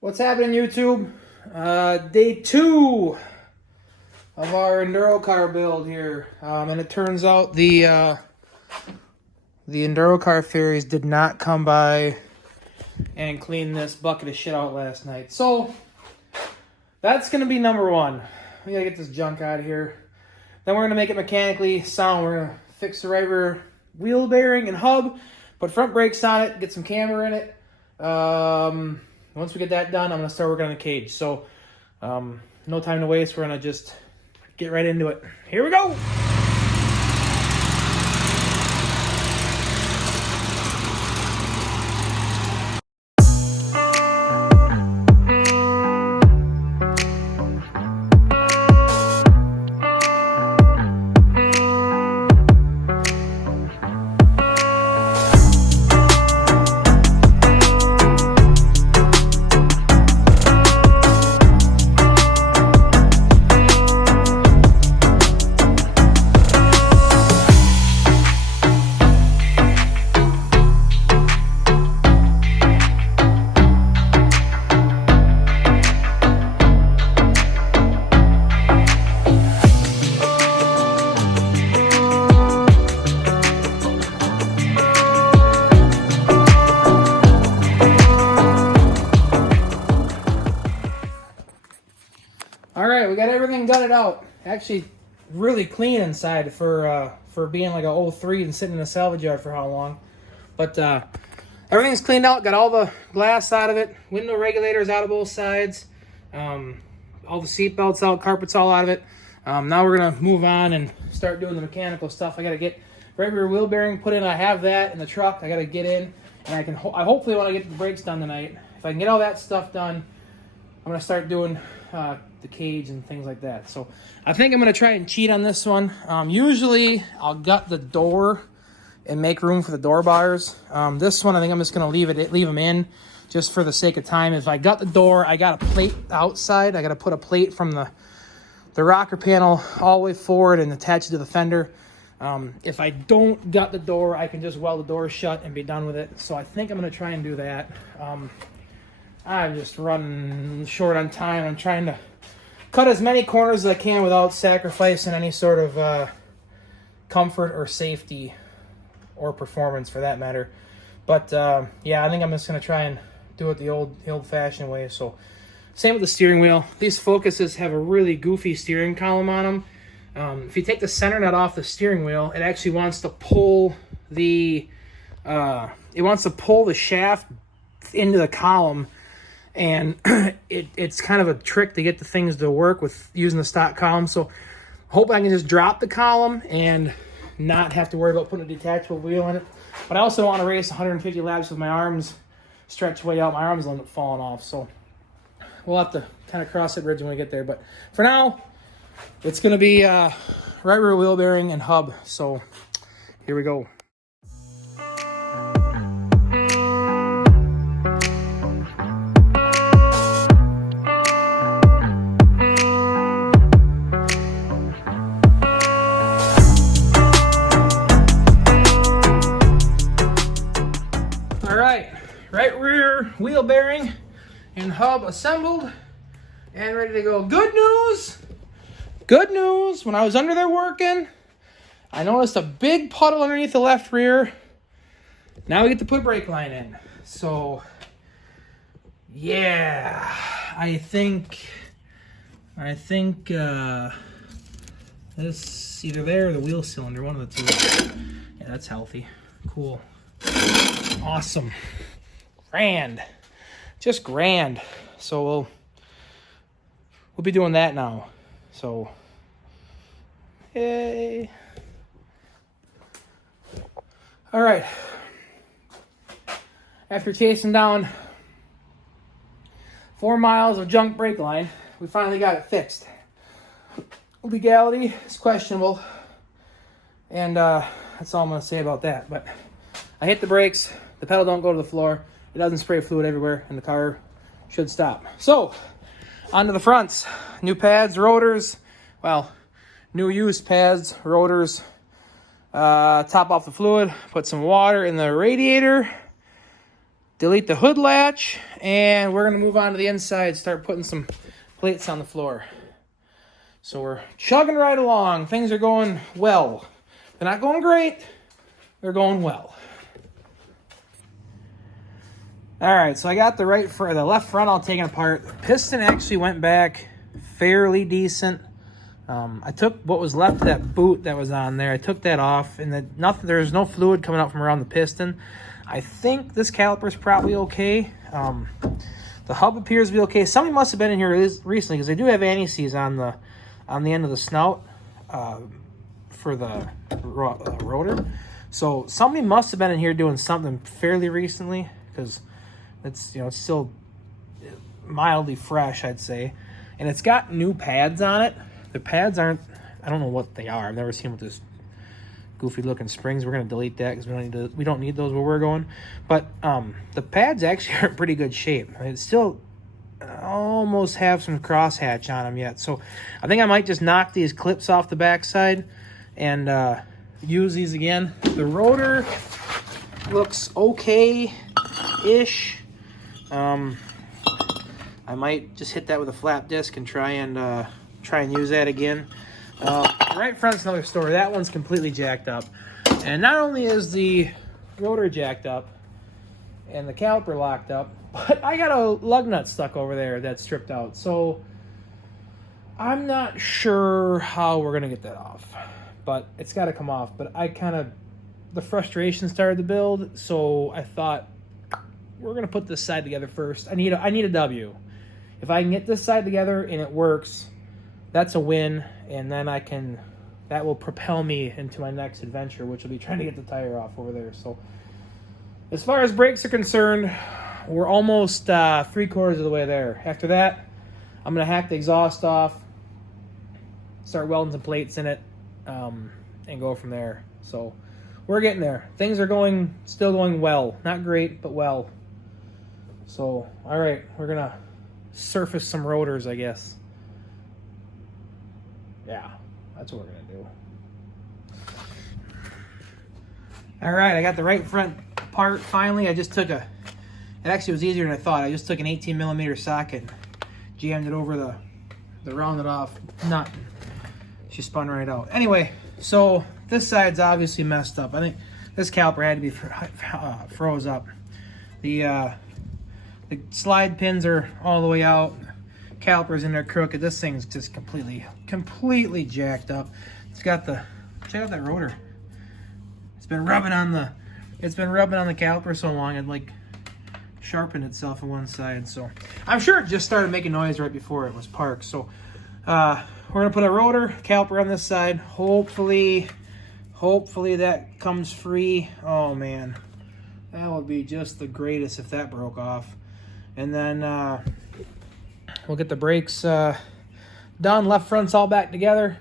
What's happening, YouTube? Day 2 of our Enduro car build here. And it turns out the Enduro car fairies did not come by and clean this bucket of shit out last night. So, that's going to be number 1. We got to get this junk out of here. Then we're going to make it mechanically sound. We're going to fix the right rear wheel bearing and hub, put front brakes on it, get some camber in it. Once we get that done, I'm going to start working on the cage. So, no time to waste. We're going to just get right into it. Here we go! All right, we got everything gutted out. Actually, really clean inside for being like a 03 and sitting in a salvage yard for how long. But everything's cleaned out. Got all the glass out of it. Window regulators out of both sides. All the seat belts out. Carpets all out of it. Now we're gonna move on and start doing the mechanical stuff. I gotta get right rear wheel bearing put in. I have that in the truck. I gotta get in, and I hopefully want to get the brakes done tonight. If I can get all that stuff done, I'm gonna start doing the cage and things like that. So I think I'm gonna try and cheat on this one. Usually I'll gut the door and make room for the door bars. This one I think I'm just gonna leave them in just for the sake of time. If I gut the door, I got a plate outside. I gotta put a plate from the rocker panel all the way forward and attach it to the fender. If I don't gut the door, I can just weld the door shut and be done with it. So I think I'm gonna try and do that. I'm just running short on time. I'm trying to cut as many corners as I can without sacrificing any sort of comfort or safety or performance for that matter. But yeah, I think I'm just going to try and do it the old-fashioned way. So same with the steering wheel. These Focuses have a really goofy steering column on them. If you take the center nut off the steering wheel, it actually wants to pull the shaft into the column. And it's kind of a trick to get the things to work with using the stock column. So hope I can just drop the column and not have to worry about putting a detachable wheel in it. But I also don't want to race 150 laps with my arms stretched way out. My arms will end up falling off. So we'll have to kind of cross that bridge when we get there. But for now, it's going to be right rear wheel bearing and hub. So here we go. Right rear wheel bearing and hub assembled and ready to go. Good news! Good news! When I was under there working, I noticed a big puddle underneath the left rear. Now we get to put brake line in. So, yeah, I think this either there or the wheel cylinder, one of the two. Yeah, that's healthy. Cool. Awesome. Grand. Just grand. So we'll be doing that now. So yay. All right. After chasing down 4 miles of junk brake line, we finally got it fixed. Legality is questionable. And that's all I'm gonna say about that. But I hit the brakes, the pedal don't go to the floor. It doesn't spray fluid everywhere, and the car should stop. So, onto the fronts. New pads, rotors. Well, new used pads, rotors. Top off the fluid. Put some water in the radiator. delete the hood latch, and we're going to move on to the inside, start putting some plates on the floor. So we're chugging right along. Things are going well. They're not going great. They're going well. All right, so I got the left front all taken apart. The piston actually went back fairly decent. I took what was left of that boot that was on there. I took that off, and there's no fluid coming out from around the piston. I think this caliper is probably okay. The hub appears to be okay. Somebody must have been in here recently because they do have anti-seize on the end of the snout for the rotor. So somebody must have been in here doing something fairly recently because it's still mildly fresh, I'd say, and it's got new pads on it. The pads aren't, I don't know what they are. I've never seen with this goofy looking springs. We're going to delete that because we don't need those where we're going. But the pads actually are in pretty good shape. I mean, it's still almost have some crosshatch on them yet. So I think I might just knock these clips off the backside and use these again. The rotor looks okay-ish. I might just hit that with a flap disc and try and use that again. Right front's another story. That one's completely jacked up. And not only is the rotor jacked up and the caliper locked up, but I got a lug nut stuck over there that's stripped out. So I'm not sure how we're going to get that off. But it's got to come off. But the frustration started to build, so I thought we're going to put this side together first. I need a W. If I can get this side together and it works, that's a win, and then that will propel me into my next adventure, which will be trying to get the tire off over there. So as far as brakes are concerned, we're almost 3/4 of the way there. After that, I'm going to hack the exhaust off, start welding some plates in it, and go from there. So we're getting there. Things are still going well. Not great, but well. So, all right, we're going to surface some rotors, I guess. Yeah, that's what we're going to do. All right, I got the right front apart finally. I just took it actually was easier than I thought. I just took an 18mm socket, jammed it over the rounded off nut. She spun right out. Anyway, so this side's obviously messed up. I think this caliper had to be froze up. The slide pins are all the way out. Calipers in there crooked. This thing's just completely jacked up. Check out that rotor. It's been rubbing on the caliper so long it sharpened itself on one side. So I'm sure it just started making noise right before it was parked. So we're gonna put a rotor caliper on this side. Hopefully that comes free. Oh man, that would be just the greatest if that broke off. And then we'll get the brakes done. Left front's all back together.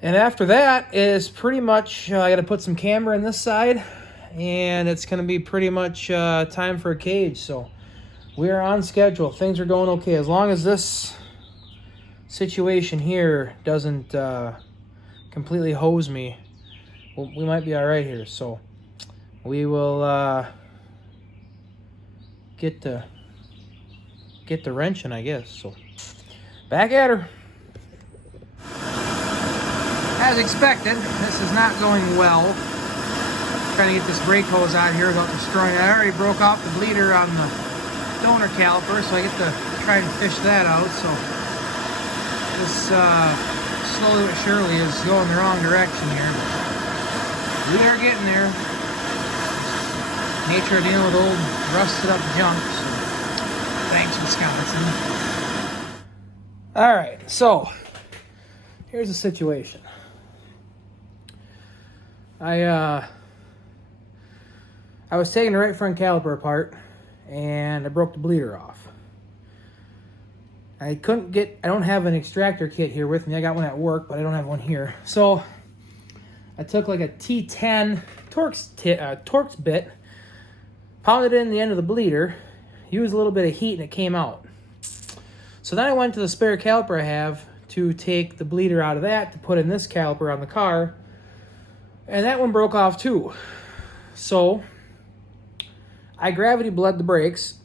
And after that is pretty much, I got to put some camber in this side. And it's going to be pretty much time for a cage. So we are on schedule. Things are going okay. As long as this situation here doesn't completely hose me, we might be all right here. So we will get the wrenching, I guess. So back at her. As expected, this is not going well. Trying to get this brake hose out here without destroying it. I already broke off the bleeder on the donor caliper, so I get to try and fish that out. So this slowly but surely is going the wrong direction here. We are getting there. Nature of dealing with old rusted up junk. So thanks, Wisconsin. All right, so here's the situation. I was taking the right front caliper apart, and I broke the bleeder off. I don't have an extractor kit here with me. I got one at work, but I don't have one here. So I took like a T10 Torx bit, pounded it in the end of the bleeder, used a little bit of heat, and it came out. So then I went to the spare caliper I have to take the bleeder out of that to put in this caliper on the car, and that one broke off too. So I gravity bled the brakes,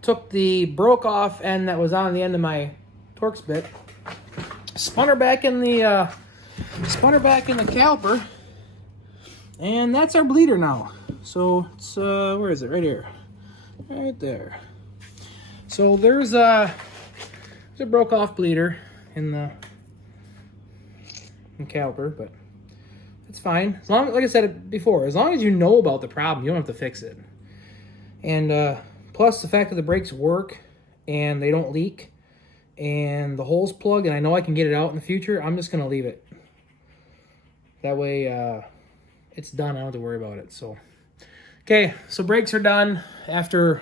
took the broke off end that was on the end of my Torx bit, spun her back in the caliper, and that's our bleeder now. So it's where is it? Right here, right there. So there's a broke off bleeder in the caliper, but it's fine. As long, like I said before, as long as you know about the problem, you don't have to fix it. And plus the fact that the brakes work and they don't leak and the hole's plugged and I know I can get it out in the future, I'm just gonna leave it. That way it's done. I don't have to worry about it. So okay, so brakes are done after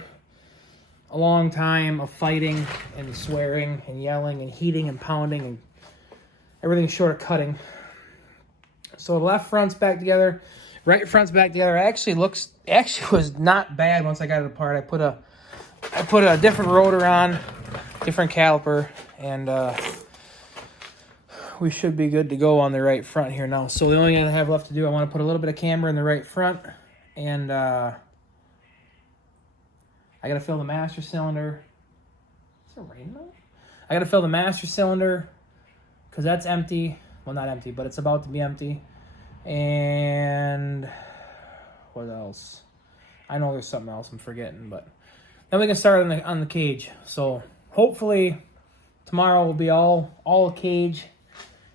a long time of fighting and swearing and yelling and heating and pounding and everything short of cutting. So the left front's back together, right front's back together. Actually was not bad once I got it apart. I put a different rotor on, different caliper, and we should be good to go on the right front here now. So the only thing I have left to do, I want to put a little bit of camber in the right front, and I got to fill the master cylinder. Is it raining now? I got to fill the master cylinder because that's empty. Well, not empty, but it's about to be empty. And what else? I know there's something else I'm forgetting, but then we can start on the cage. So hopefully tomorrow will be all cage,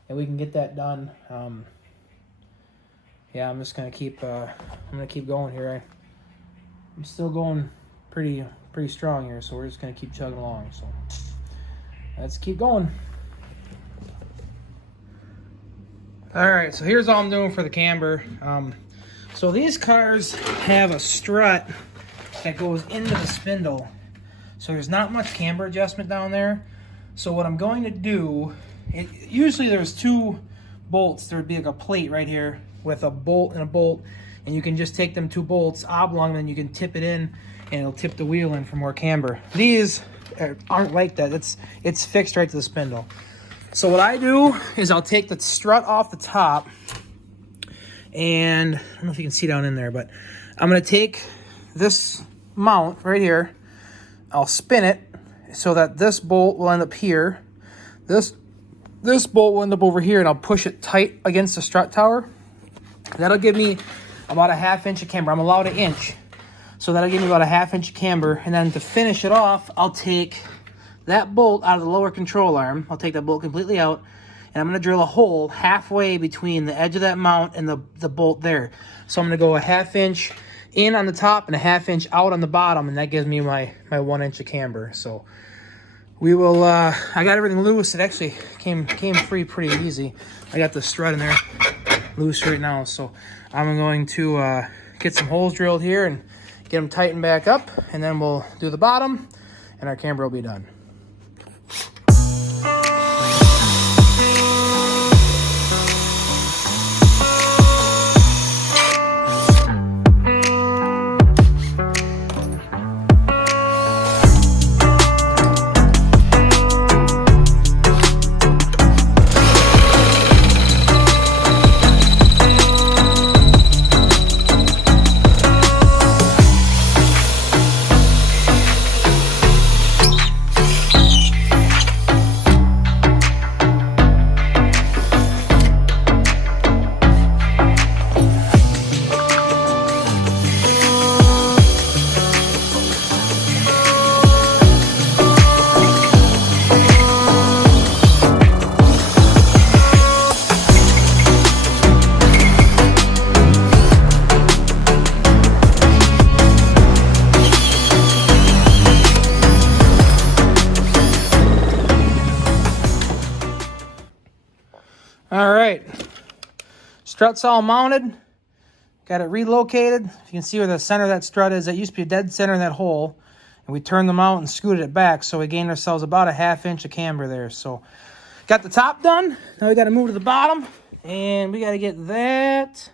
and we can get that done. Yeah, I'm just gonna keep going here. I'm still going pretty strong here, so we're just gonna keep chugging along. So let's keep going. All right, so here's all I'm doing for the camber. So these cars have a strut that goes into the spindle, so there's not much camber adjustment down there. So what I'm going to do, usually there's two bolts. There would be like a plate right here with a bolt and a bolt, and you can just take them two bolts oblong, and then you can tip it in, and it'll tip the wheel in for more camber. These aren't like that. It's fixed right to the spindle. So what I do is I'll take the strut off the top, and I don't know if you can see down in there, but I'm going to take this mount right here. I'll spin it so that this bolt will end up here. This bolt will end up over here, and I'll push it tight against the strut tower. That'll give me about a 1/2 inch of camber. I'm allowed 1 inch. So that'll give me about a 1/2 inch of camber. And then to finish it off, I'll take that bolt out of the lower control arm. I'll take that bolt completely out, and I'm going to drill a hole halfway between the edge of that mount and the bolt there. So I'm going to go a 1/2 inch in on the top and a 1/2 inch out on the bottom, and that gives me my 1 inch of camber. So we will, I got everything loose. It actually came free pretty easy. I got the strut in there loose right now. So I'm going to get some holes drilled here and get them tightened back up, and then we'll do the bottom, and our camber will be done. All right, strut's all mounted, got it relocated. If you can see where the center of that strut is, that used to be a dead center in that hole, and we turned them out and scooted it back, so we gained ourselves about a 1/2 inch of camber there. So got the top done. Now we got to move to the bottom, and we got to get that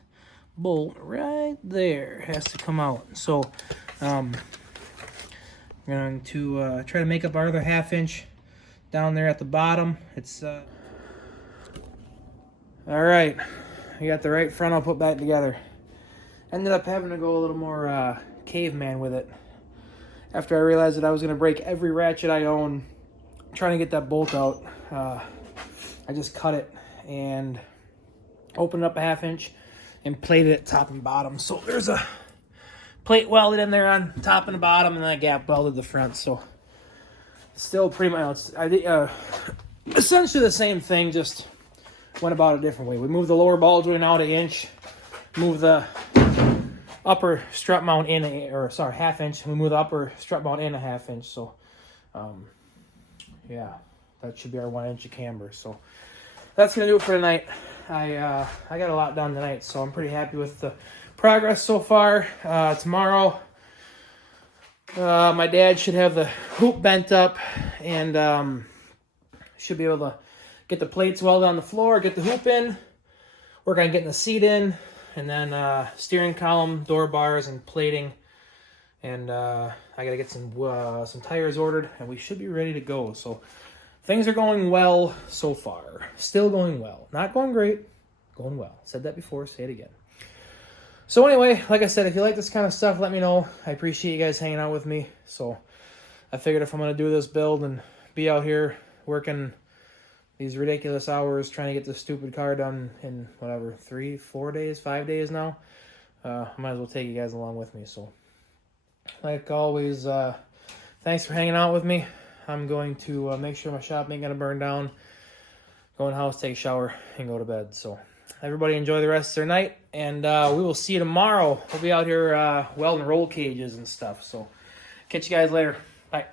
bolt right there. It has to come out. So I'm going to try to make up our other 1/2 inch down there at the bottom. It's all right, I got the right front all put back together. Ended up having to go a little more caveman with it. After I realized that I was going to break every ratchet I own trying to get that bolt out, I just cut it and opened it up a 1/2 inch and plated it top and bottom. So there's a plate welded in there on top and the bottom, and then I gap welded the front. So it's still pretty much, essentially the same thing, just went about it a different way. We moved the lower ball joint out 1 inch, moved the upper strut mount in, 1/2 inch. We moved the upper strut mount in a 1/2 inch. So, yeah, that should be our 1 inch of camber. So that's gonna do it for tonight. I got a lot done tonight, so I'm pretty happy with the progress so far. Tomorrow, my dad should have the hoop bent up, and should be able to get the plates welded on the floor, get the hoop in, work on getting the seat in, and then steering column, door bars, and plating. And I gotta get some tires ordered, and we should be ready to go. So things are going well so far. Still going well. Not going great, going well. Said that before, say it again. So anyway, like I said, if you like this kind of stuff, let me know. I appreciate you guys hanging out with me. So I figured if I'm going to do this build and be out here working these ridiculous hours trying to get this stupid car done in whatever, 3, 4 days, 5 days now, I might as well take you guys along with me. So like always, thanks for hanging out with me. I'm going to make sure my shop ain't going to burn down, go in the house, take a shower, and go to bed. So everybody enjoy the rest of their night, and we will see you tomorrow. We'll be out here welding roll cages and stuff. So catch you guys later. Bye.